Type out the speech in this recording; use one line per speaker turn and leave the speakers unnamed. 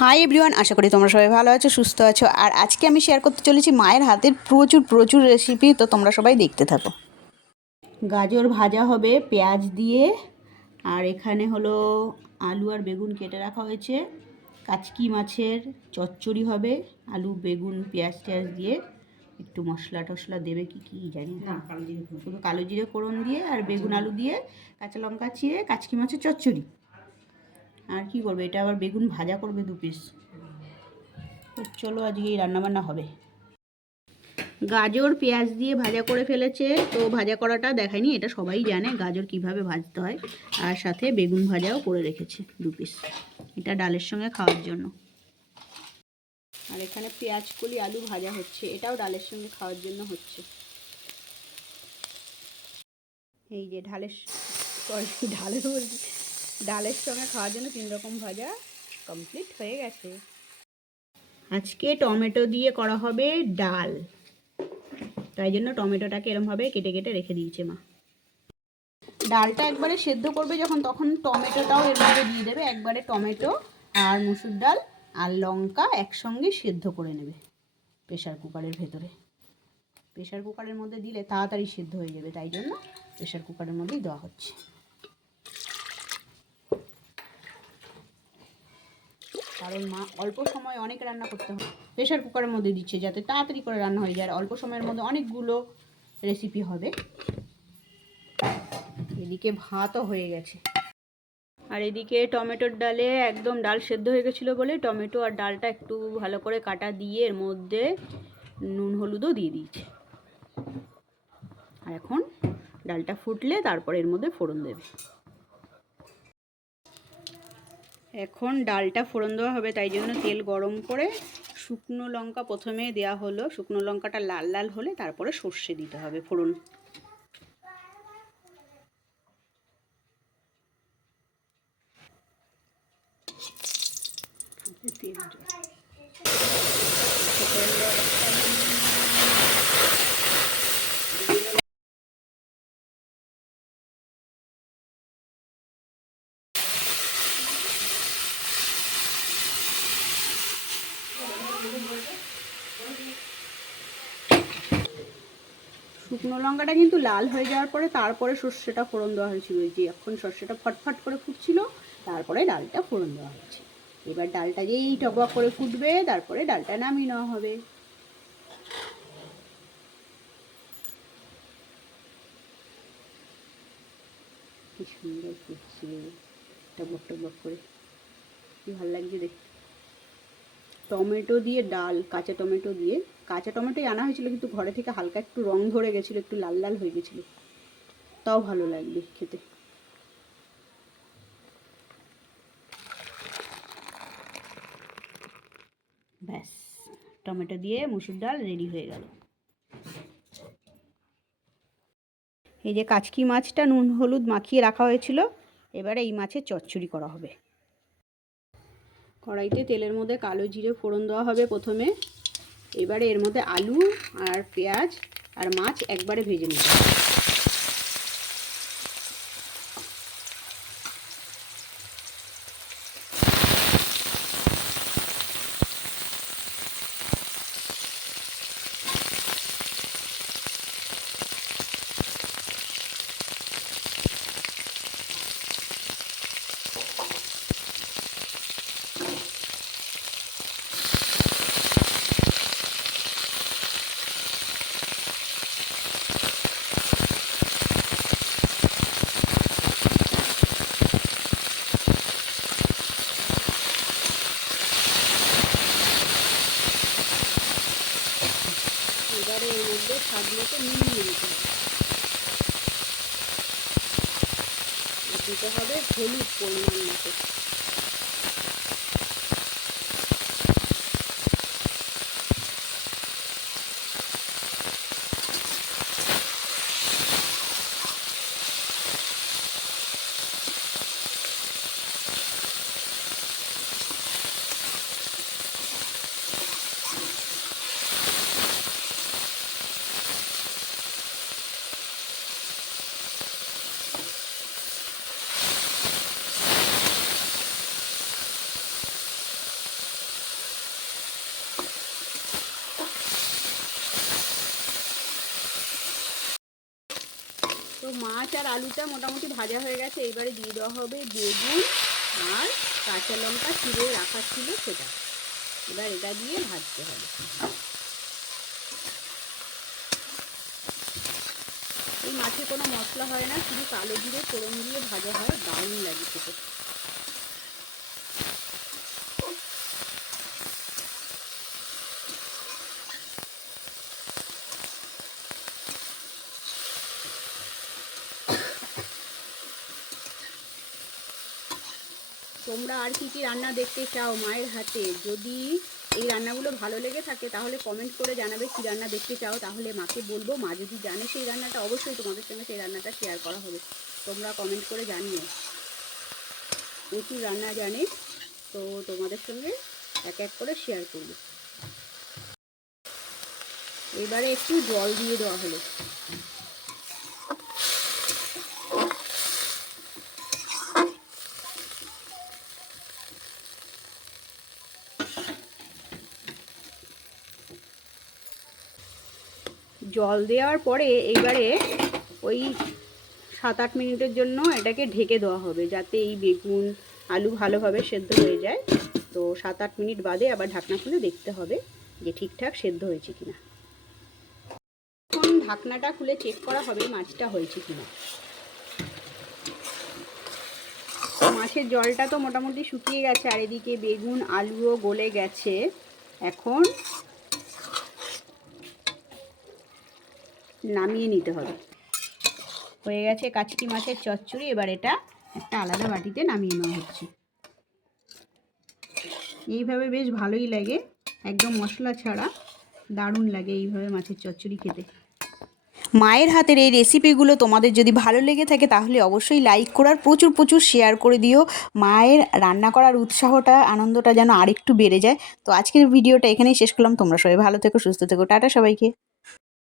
Hi everyone আশা করি তোমরা সবাই ভালো আছো সুস্থ আছো। আর আজকে আমি শেয়ার করতে চলেছি মায়ের হাতের প্রচুর প্রচুর রেসিপি তো তোমরা সবাই দেখতে থাকো। গাজর ভাজা হবে পেঁয়াজ দিয়ে আর এখানে হলো আলু আর বেগুন কেটে রাখা হয়েছে। কাচকি মাছের চচ্চড়ি হবে আলু বেগুন পেঁয়াজ টেয়াজ দিয়ে। একটু মশলা টশলা দেবে কি কি জানি না। শুধু কালো জিরে ফোড়ন দিয়ে আর বেগুন আলু দিয়ে কাঁচা লঙ্কা চিড়ে কাচকি মাছের চচ্চড়ি। আর কি করবে? এটা আবার বেগুন ভাজা করবে দু পিস চলো আজকে এই রান্নাবান্না হবে। গাজর পেঁয়াজ দিয়ে ভাজা করে ফেলেছে। তো ভাজা করাটা দেখায়নি, এটা সবাই জানে গাজর কীভাবে ভাজতে হয়। আর সাথে বেগুন ভাজাও করে রেখেছে দু পিস এটা ডালের সঙ্গে খাওয়ার জন্য। আর এখানে পেঁয়াজ, কলি, আলু ভাজা হচ্ছে। এটাও ডালের সঙ্গে খাওয়ার জন্য হচ্ছে। এই যে ঢালের ঢালের বলছি ডালের সঙ্গে খাওয়ার জন্য তিন রকম ভাজা কমপ্লিট হয়ে গেছে। আজকে টমেটো দিয়ে করা হবে ডাল। তাই জন্য টমেটোটাকে এরমভাবে কেটে কেটে রেখে দিয়েছে মা। ডালটা একবারে সেদ্ধ করবে যখন, তখন টমেটোটাও এর মধ্যে দিয়ে দেবে। একবারে টমেটো আর মুসুর ডাল আর লঙ্কা একসঙ্গে সেদ্ধ করে নেবে প্রেশার কুকারের ভেতরে। প্রেশার কুকারের মধ্যে দিলে তাড়াতাড়ি সেদ্ধ হয়ে যাবে, তাই জন্য প্রেশার কুকারের মধ্যেই দেওয়া হচ্ছে। কারণ মা অল্প সময় অনেক রান্না করতে হয়। প্রেশার কুকারের মধ্যে দিচ্ছে যাতে তাড়াতাড়ি করে রান্না হয়ে যায়। আর অল্প সময়ের মধ্যে অনেকগুলো রেসিপি হবে। এদিকে ভাতও হয়ে গেছে। আর এদিকে টমেটোর ডালে একদম ডাল সেদ্ধ হয়ে গেছিল বলে টমেটো আর ডালটা একটু ভালো করে কাটা দিয়ে এর মধ্যে নুন হলুদও দিয়ে দিয়েছে। আর এখন ডালটা ফুটলে তারপরে এর মধ্যে ফোড়ন দেবে। এখন ডালটা ফোড়ন দেওয়া হবে, তাই জন্য তেল গরম করে শুকনো লঙ্কা প্রথমে দেয়া হলো। শুকনো লঙ্কাটা লাল লাল হলে তারপরে সর্ষে দিতে হবে ফোড়ন। তেল শুকনো লঙ্কাটা কিন্তু লাল হয়ে যাওয়ার পরে তারপরে সর্ষেটা ফোড়ন দেওয়া হয়েছিল। যে এখন সর্ষেটা ফটফট করে ফুটছিল, তারপরে ডালটা ফোড়ন দেওয়া হচ্ছে এবার ডালটা যেই টকবক করে ফুটবে, তারপরে ডালটা নামিয়ে নেওয়া হবে। কি সুন্দর ফুটছে, টকবক টকবক করে। কি ভালো লাগছে দেখতে। টমেটো দিয়ে ডাল, কাঁচা টমেটো দিয়ে। কাঁচা টমেটোই আনা হয়েছিল কিন্তু ঘরে থেকে হালকা একটু রং ধরে গেছিল, একটু লাল লাল হয়ে গেছিল। তাও ভালো লাগবে খেতে। ব্যাস, টমেটো দিয়ে মুসুর ডাল রেডি হয়ে গেল। এই যে কাচকি মাছটা নুন হলুদ মাখিয়ে রাখা হয়েছিল, এবারে এই মাছের চচ্চড়ি করা হবে। কড়াইতে তেলের মধ্যে কালো জিরে ফোড়ন দেওয়া হবে প্রথমে। এবারে এর মধ্যে আলু আর পেঁয়াজ আর মাছ একবারে ভেজে নিতে হবে দিয়ে হবে দিতে হবে হলুদ পরিমাণ মতো। মাছ আর আলুটা মোটামুটি ভাজা হয়ে গেছে। এবারে দিয়ে দেওয়া হবে বেগুন আর কাঁচা লঙ্কা চিড়ে রাখা ছিল সেটা। এবার এটা দিয়ে ভাজতে হবে। এই মাছে কোনো মশলা হয় না, শুধু কালো জিরে ফোড়ন দিয়ে ভাজা হয়, দারুণ লাগে খেতে। তোমরা আর কি কি রান্না দেখতে চাও মায়ের হাতে? যদি এই রান্নাগুলো ভালো লেগে থাকে, তাহলে কমেন্ট করে জানাবে কি রান্না দেখতে চাও। তাহলে মাকে বলব, মা যদি জানে সেই রান্নাটা, অবশ্যই তোমাদের সঙ্গে সেই রান্নাটা শেয়ার করা হবে। তোমরা কমেন্ট করে জানিও। প্রচুর রান্না জানে, তো তোমাদের সঙ্গে এক এক করে শেয়ার করব। এবারে একটু জল দিয়ে দেওয়া হলো। জল দেওয়ার পরে এইবারে ওই সাত আট মিনিটের জন্য এটাকে ঢেকে দেওয়া হবে যাতে এই বেগুন, আলু ভালোভাবে সেদ্ধ হয়ে যায়। তো সাত আট মিনিট বাদে আবার ঢাকনা খুলে দেখতে হবে যে ঠিকঠাক সেদ্ধ হয়েছে কিনা। এখন ঢাকনাটা খুলে চেক করা হবে মাছটা হয়েছে কিনা। মাছের জলটা তো মোটামুটি শুকিয়ে গেছে, আর এদিকে বেগুন, আলুও গলে গেছে। এখন নামিয়ে নিতে হবে। হয়ে গেছে কাচকি মাছের চচ্চড়ি এবার এটা একটা আলাদা বাটিতে নামিয়ে নেওয়া হচ্ছে। এইভাবে বেশ ভালোই লাগে একদম মশলা ছাড়া দারুণ লাগে এইভাবে মাছের চচ্চড়ি খেতে। মায়ের হাতের এই রেসিপিগুলো তোমাদের যদি ভালো লেগে থাকে তাহলে অবশ্যই লাইক করার প্রচুর প্রচুর শেয়ার করে দিও। মায়ের রান্না করার উৎসাহটা আনন্দটা যেন আরেকটু বেড়ে যায়। তো আজকের ভিডিওটা এখানেই শেষ করলাম। তোমরা সবাই ভালো থেকো সুস্থ থেকো। টাটা সবাইকে।